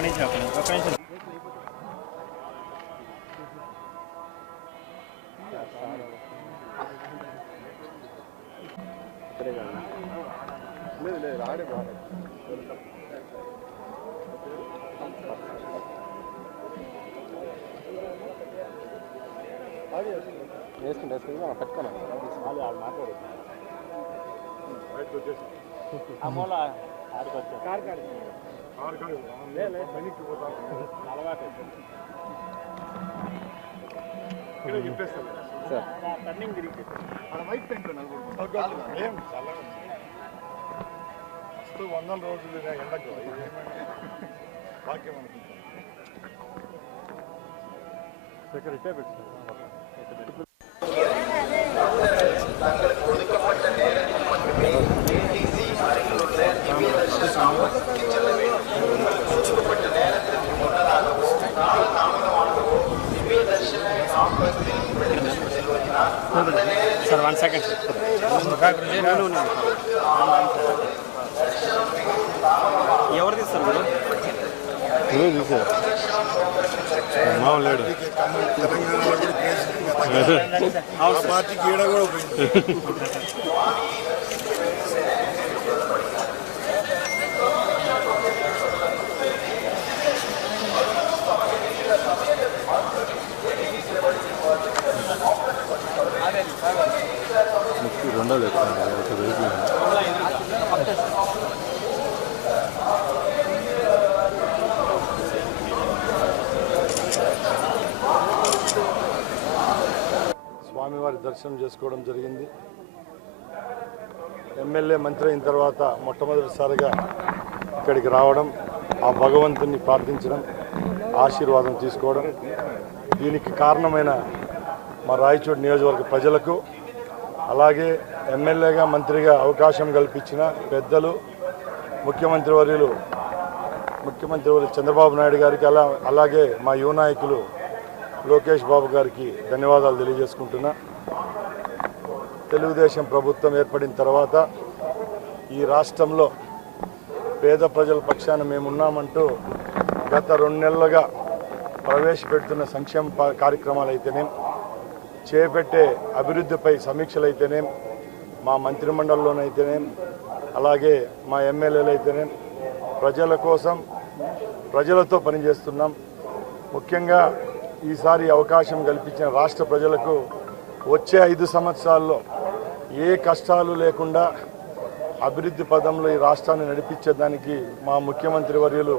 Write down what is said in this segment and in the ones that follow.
పెట్టుకున్నాను మూల టర్నింగ్ తిరిగి వైట్ పెయింట్ వందల రోజులు ఎండకు భాగ్యం అనుకుంటాం ఇట్టే పెట్టు సార్ 1 సెకండ్ ఎవరు తీస్తారు మీరు చూసారు మామూలు పార్టీకి ఈడ కూడా రెండోది స్వామివారి దర్శనం చేసుకోవడం జరిగింది. ఎమ్మెల్యే మంత్రి అయిన తర్వాత మొట్టమొదటిసారిగా ఇక్కడికి రావడం, ఆ భగవంతుని ప్రార్థించడం, ఆశీర్వాదం తీసుకోవడం, దీనికి కారణమైన మా రాయచోటి నియోజకవర్గ ప్రజలకు, అలాగే ఎమ్మెల్యేగా మంత్రిగా అవకాశం కల్పించిన పెద్దలు ముఖ్యమంత్రి వర్యులు చంద్రబాబు నాయుడు గారికి, అలాగే మా యువ నాయకులు లోకేష్ బాబు గారికి ధన్యవాదాలు తెలియజేసుకుంటున్నా. తెలుగుదేశం ప్రభుత్వం ఏర్పడిన తర్వాత ఈ రాష్ట్రంలో పేద ప్రజల పక్షాన మేమున్నామంటూ గత 2 నెలలుగా ప్రవేశపెడుతున్న సంక్షేమ కార్యక్రమాలు అయితేనేం, చేపట్టే అభివృద్ధిపై సమీక్షలు అయితేనేం, మా మంత్రిమండలిలోనైతేనేం, అలాగే మా ఎమ్మెల్యేలు అయితేనేం, ప్రజల కోసం ప్రజలతో పనిచేస్తున్నాం. ముఖ్యంగా ఈసారి అవకాశం కల్పించిన రాష్ట్ర ప్రజలకు వచ్చే 5 సంవత్సరాల్లో ఏ కష్టాలు లేకుండా అభివృద్ధి పదంలో ఈ రాష్ట్రాన్ని నడిపించేదానికి మా ముఖ్యమంత్రి వర్యులు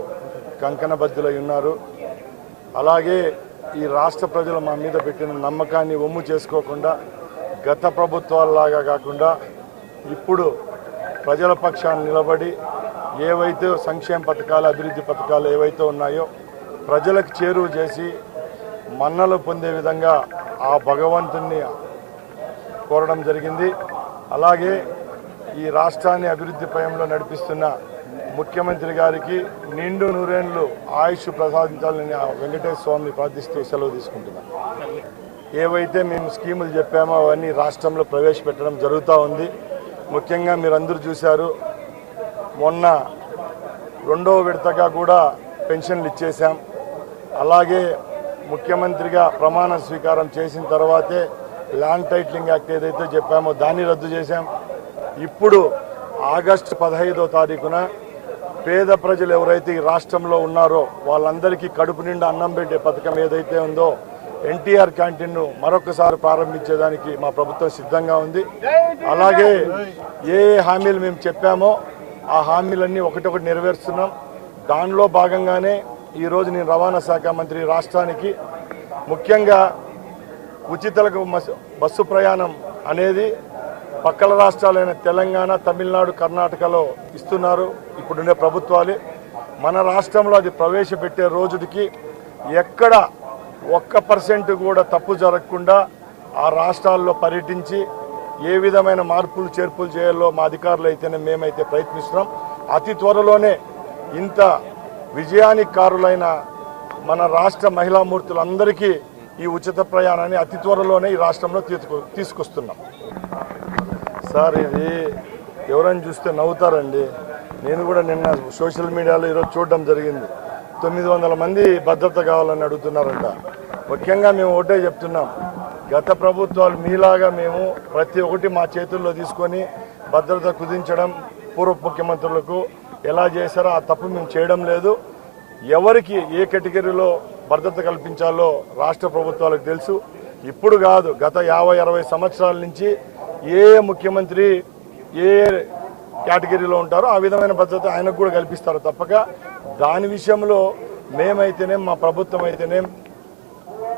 కంకణబద్దులై ఉన్నారు. అలాగే ఈ రాష్ట్ర ప్రజలు మా మీద పెట్టిన నమ్మకాన్ని ఒమ్ము చేసుకోకుండా గత ప్రభుత్వాలలాగా కాకుండా ఇప్పుడు ప్రజల పక్షాన్ని నిలబడి ఏవైతే సంక్షేమ పథకాలు, అభివృద్ధి పథకాలు ఏవైతే ఉన్నాయో ప్రజలకు చేరువ చేసి మన్నలు పొందే విధంగా ఆ భగవంతుణ్ణి కోరడం జరిగింది. అలాగే ఈ రాష్ట్రాన్ని అభివృద్ధి పయంలో నడిపిస్తున్న ముఖ్యమంత్రి గారికి నిండు నూరేళ్లు ఆయుష్ ప్రసాదించాలని ఆ వెంకటేశ్వర స్వామిని ప్రార్థిస్తూ సెలవు తీసుకుంటున్నాం. ఏవైతే మేము స్కీములు చెప్పామో అవన్నీ రాష్ట్రంలో ప్రవేశపెట్టడం జరుగుతూ ఉంది. ముఖ్యంగా మీరందరూ చూశారు, మొన్న 2వ విడతగా కూడా పెన్షన్లు ఇచ్చేసాం. అలాగే ముఖ్యమంత్రిగా ప్రమాణ స్వీకారం చేసిన తర్వాతే ల్యాండ్ టైటిలింగ్ యాక్ట్ ఏదైతే చెప్పామో దాన్ని రద్దు చేశాం. ఇప్పుడు ఆగస్టు 15వ తారీఖున పేద ప్రజలు ఎవరైతే ఈ రాష్ట్రంలో ఉన్నారో వాళ్ళందరికీ కడుపు నిండా అన్నం పెట్టే పథకం ఏదైతే ఉందో ఎన్టీఆర్ క్యాంటీన్ను మరొకసారి ప్రారంభించేదానికి మా ప్రభుత్వం సిద్ధంగా ఉంది. అలాగే ఏ హామీలు మేము చెప్పామో ఆ హామీలన్నీ ఒకటొకటి నెరవేరుస్తున్నాం. దానిలో భాగంగానే ఈరోజు నేను రవాణా శాఖ మంత్రి రాష్ట్రానికి ముఖ్యంగా ఉచితలకు బస్సు ప్రయాణం అనేది పక్కల రాష్ట్రాలైన తెలంగాణ, తమిళనాడు, కర్ణాటకలో ఇస్తున్నారు ఇప్పుడుండే ప్రభుత్వాలు. మన రాష్ట్రంలో అది ప్రవేశపెట్టే రోజుకి ఎక్కడ 1% కూడా తప్పు జరగకుండా ఆ రాష్ట్రాల్లో పర్యటించి ఏ విధమైన మార్పులు చేర్పులు చేయాలో మా అధికారులు అయితేనే మేమైతే ప్రయత్నిస్తున్నాం. అతి త్వరలోనే ఇంత విజయానికి కారులైన మన రాష్ట్ర మహిళామూర్తులందరికీ ఈ ఉచిత ప్రయాణాన్ని అతి త్వరలోనే ఈ రాష్ట్రంలో తీసుకొస్తున్నాం. సార్ ఇది ఎవరైనా చూస్తే నవ్వుతారండి. నేను కూడా నిన్న సోషల్ మీడియాలో ఈరోజు చూడడం జరిగింది. 900 మంది భద్రత కావాలని అడుగుతున్నారంట. ముఖ్యంగా మేము ఒకటే చెప్తున్నాం, గత ప్రభుత్వాలు మీలాగా మేము ప్రతి ఒక్కటి మా చేతుల్లో తీసుకొని భద్రత కుదించడం పూర్వ ముఖ్యమంత్రులకు ఎలా చేశారో ఆ తప్పు మేము చేయడం లేదు. ఎవరికి ఏ కేటగిరీలో భద్రత కల్పించాలో రాష్ట్ర ప్రభుత్వాలకు తెలుసు. ఇప్పుడు కాదు, గత 50-60 సంవత్సరాల నుంచి ఏ ముఖ్యమంత్రి ఏ కేటగిరీలో ఉంటారో ఆ విధమైన భద్రత ఆయనకు కూడా కల్పిస్తారు తప్పక. దాని విషయంలో మేమైతేనేం మా ప్రభుత్వం అయితేనేం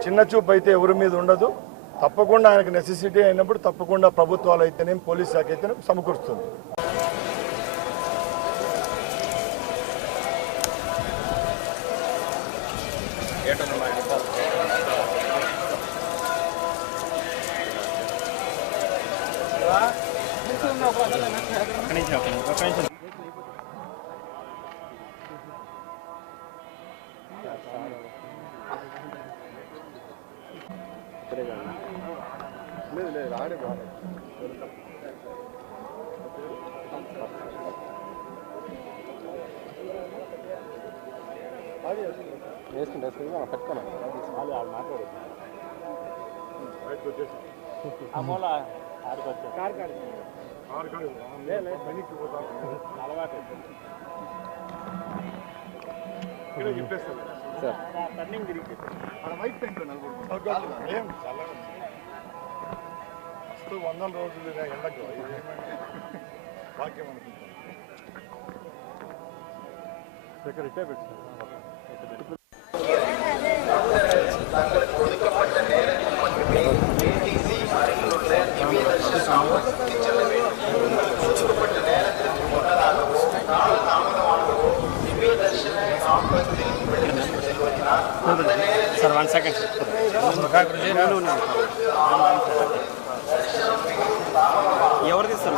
చిన్న చూపు అయితే ఎవరి మీద ఉండదు. తప్పకుండా ఆయనకు నెసెసిటీ అయినప్పుడు తప్పకుండా ప్రభుత్వాలు అయితేనేం పోలీస్ శాఖ అయితేనేం సమకూరుస్తుంది. అసలు 100 రోజులు ఎండకు భాగ్యం అనుకుంటాం. Sir 1 second. ఎవరు తీస్తారు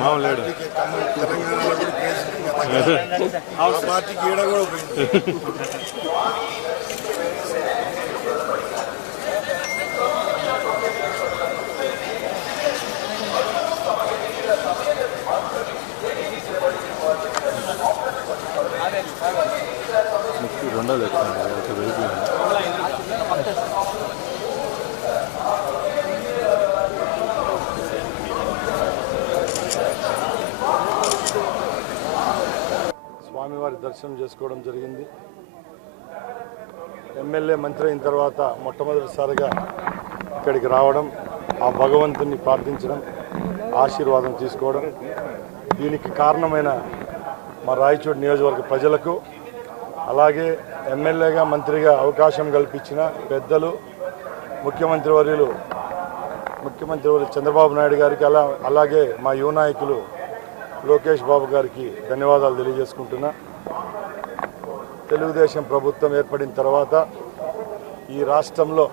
మామూలు పార్టీకి ఈడ కూడా పోయింది. స్వామివారి దర్శనం చేసుకోవడం జరిగింది. ఎమ్మెల్యే మంత్రి అయిన తర్వాత మొట్టమొదటిసారిగా ఇక్కడికి రావడం, ఆ భగవంతుని ప్రార్థించడం, ఆశీర్వాదం తీసుకోవడం, దీనికి కారణమైన మా రాయచోటి నియోజకవర్గ ప్రజలకు, అలాగే ఎమ్మెల్యేగా మంత్రిగా అవకాశం కల్పించిన పెద్దలు ముఖ్యమంత్రి వర్యులు చంద్రబాబు నాయుడు గారికి, అలాగే మా యువ నాయకులు లోకేష్ బాబు గారికి ధన్యవాదాలు తెలియజేసుకుంటున్నా. తెలుగుదేశం ప్రభుత్వం ఏర్పడిన తర్వాత ఈ రాష్ట్రంలో